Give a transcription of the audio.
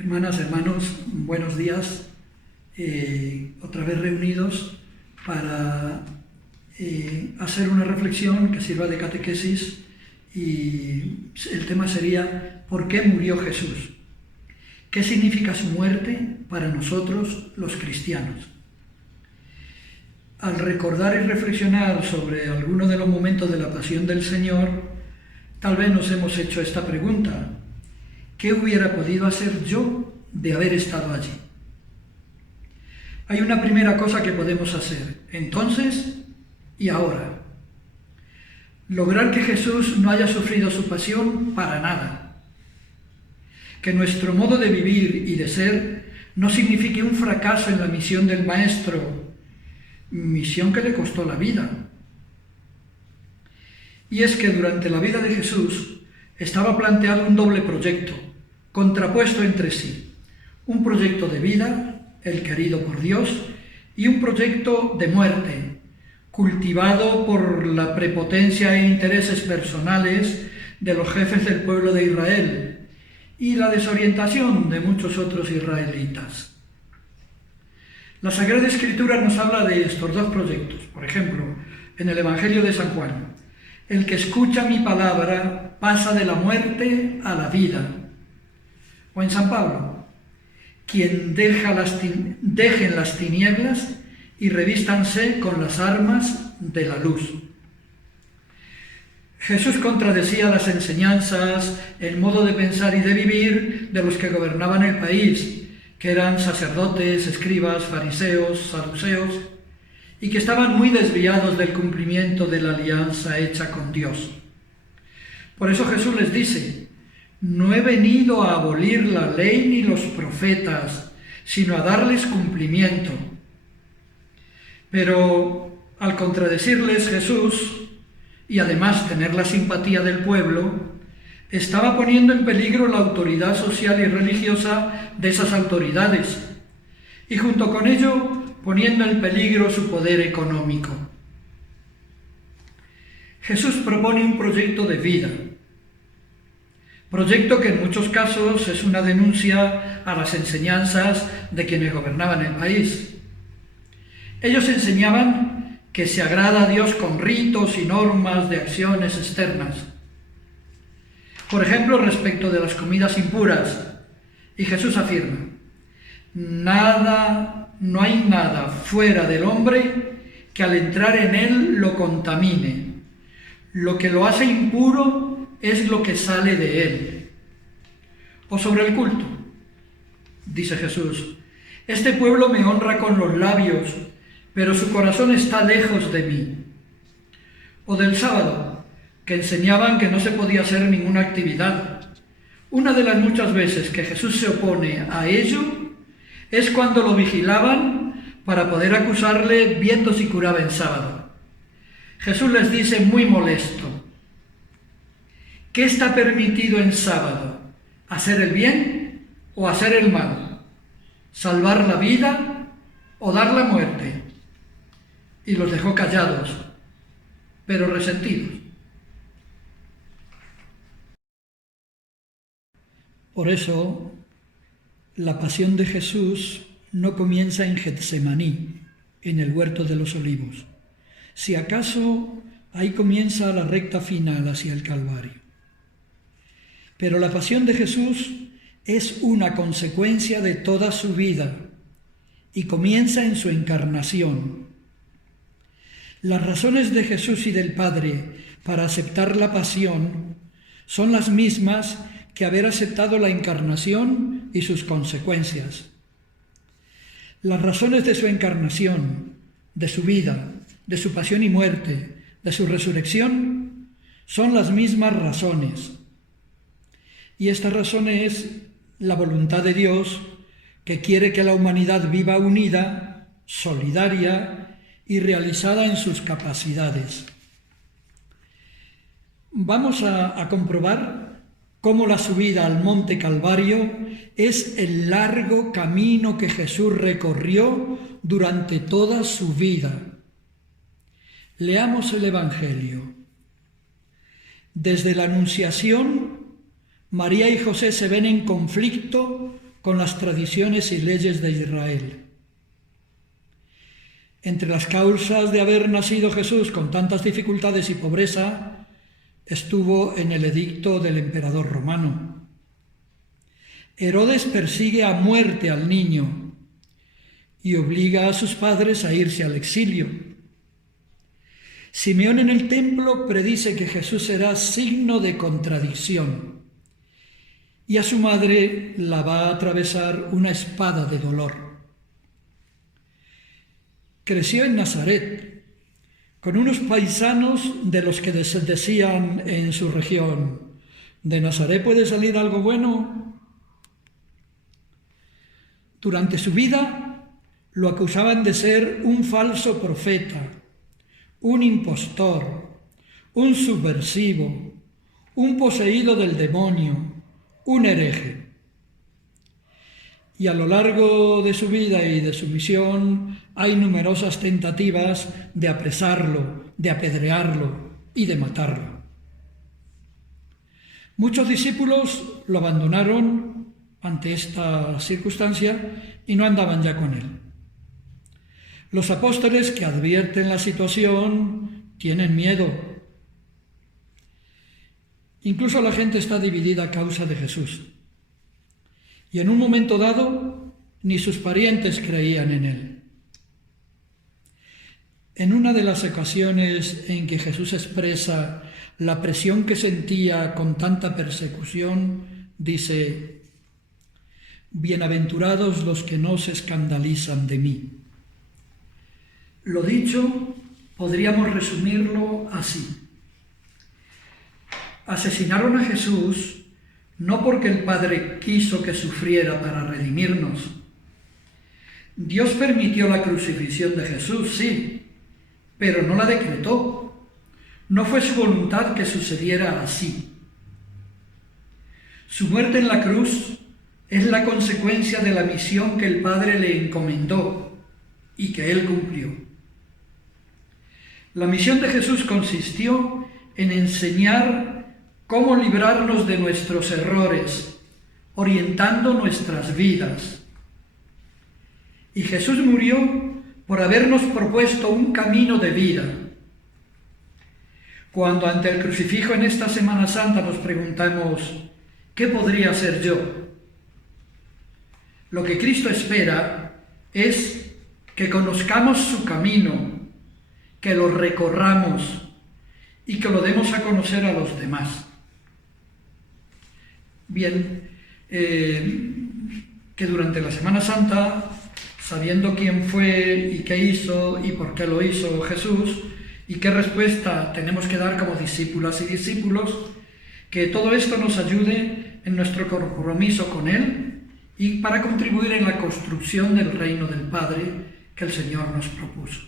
Hermanas, hermanos, buenos días. Otra vez reunidos para hacer una reflexión que sirva de catequesis, y el tema sería ¿por qué murió Jesús? ¿Qué significa su muerte para nosotros los cristianos? Al recordar y reflexionar sobre alguno de los momentos de la pasión del Señor, tal vez nos hemos hecho esta pregunta: ¿qué hubiera podido hacer yo de haber estado allí? Hay una primera cosa que podemos hacer, entonces y ahora. Lograr que Jesús no haya sufrido su pasión para nada. Que nuestro modo de vivir y de ser no signifique un fracaso en la misión del Maestro, misión que le costó la vida. Y es que durante la vida de Jesús estaba planteado un doble proyecto, contrapuesto entre sí. Un proyecto de vida, el querido por Dios, y un proyecto de muerte, cultivado por la prepotencia e intereses personales de los jefes del pueblo de Israel y la desorientación de muchos otros israelitas. La Sagrada Escritura nos habla de estos dos proyectos. Por ejemplo, en el Evangelio de San Juan: el que escucha mi palabra pasa de la muerte a la vida. O en San Pablo: quien dejen las tinieblas y revístanse con las armas de la luz. Jesús contradecía las enseñanzas, el modo de pensar y de vivir de los que gobernaban el país, que eran sacerdotes, escribas, fariseos, saduceos, y que estaban muy desviados del cumplimiento de la alianza hecha con Dios. Por eso Jesús les dice: no he venido a abolir la ley ni los profetas, sino a darles cumplimiento. Pero al contradecirles Jesús, y además tener la simpatía del pueblo, estaba poniendo en peligro la autoridad social y religiosa de esas autoridades, y junto con ello poniendo en peligro su poder económico. Jesús propone un proyecto de vida, proyecto que en muchos casos es una denuncia a las enseñanzas de quienes gobernaban el país. Ellos enseñaban que se agrada a Dios con ritos y normas de acciones externas. Por ejemplo, respecto de las comidas impuras, y Jesús afirma: no hay nada fuera del hombre que al entrar en él lo contamine. Lo que lo hace impuro es lo que sale de él. O sobre el culto, dice Jesús: este pueblo me honra con los labios, pero su corazón está lejos de mí. O del sábado, que enseñaban que no se podía hacer ninguna actividad. Una de las muchas veces que Jesús se opone a ello es cuando lo vigilaban para poder acusarle viendo si curaba en sábado. Jesús les dice muy molesto: ¿qué está permitido en sábado? ¿Hacer el bien o hacer el mal? ¿Salvar la vida o dar la muerte? Y los dejó callados, pero resentidos. Por eso, la pasión de Jesús no comienza en Getsemaní, en el huerto de los olivos. Si acaso, ahí comienza la recta final hacia el Calvario. Pero la pasión de Jesús es una consecuencia de toda su vida y comienza en su encarnación. Las razones de Jesús y del Padre para aceptar la pasión son las mismas que haber aceptado la encarnación y sus consecuencias. Las razones de su encarnación, de su vida, de su pasión y muerte, de su resurrección, son las mismas razones. Y esta razón es la voluntad de Dios, que quiere que la humanidad viva unida, solidaria y realizada en sus capacidades. Vamos a comprobar cómo la subida al Monte Calvario es el largo camino que Jesús recorrió durante toda su vida. Leamos el Evangelio. Desde la Anunciación, María y José se ven en conflicto con las tradiciones y leyes de Israel. Entre las causas de haber nacido Jesús con tantas dificultades y pobreza, estuvo en el edicto del emperador romano. Herodes persigue a muerte al niño y obliga a sus padres a irse al exilio. Simeón en el templo predice que Jesús será signo de contradicción y a su madre la va a atravesar una espada de dolor. Creció en Nazaret, con unos paisanos de los que decían en su región: ¿de Nazaret puede salir algo bueno? Durante su vida lo acusaban de ser un falso profeta, un impostor, un subversivo, un poseído del demonio, un hereje. Y a lo largo de su vida y de su misión hay numerosas tentativas de apresarlo, de apedrearlo y de matarlo. Muchos discípulos lo abandonaron ante esta circunstancia y no andaban ya con él. Los apóstoles, que advierten la situación, tienen miedo. Incluso la gente está dividida a causa de Jesús. Y en un momento dado, ni sus parientes creían en él. En una de las ocasiones en que Jesús expresa la presión que sentía con tanta persecución, dice: «Bienaventurados los que no se escandalizan de mí». Lo dicho podríamos resumirlo así: asesinaron a Jesús no porque el Padre quiso que sufriera para redimirnos. Dios permitió la crucifixión de Jesús, sí, pero no la decretó. No fue su voluntad que sucediera así. Su muerte en la cruz es la consecuencia de la misión que el Padre le encomendó y que él cumplió. La misión de Jesús consistió en enseñar cómo librarnos de nuestros errores, orientando nuestras vidas. Y Jesús murió por habernos propuesto un camino de vida. Cuando ante el crucifijo en esta Semana Santa nos preguntamos: ¿qué podría ser yo? Lo que Cristo espera es que conozcamos su camino, que lo recorramos y que lo demos a conocer a los demás. Bien, que durante la Semana Santa, sabiendo quién fue y qué hizo y por qué lo hizo Jesús y qué respuesta tenemos que dar como discípulas y discípulos, que todo esto nos ayude en nuestro compromiso con Él y para contribuir en la construcción del reino del Padre que el Señor nos propuso.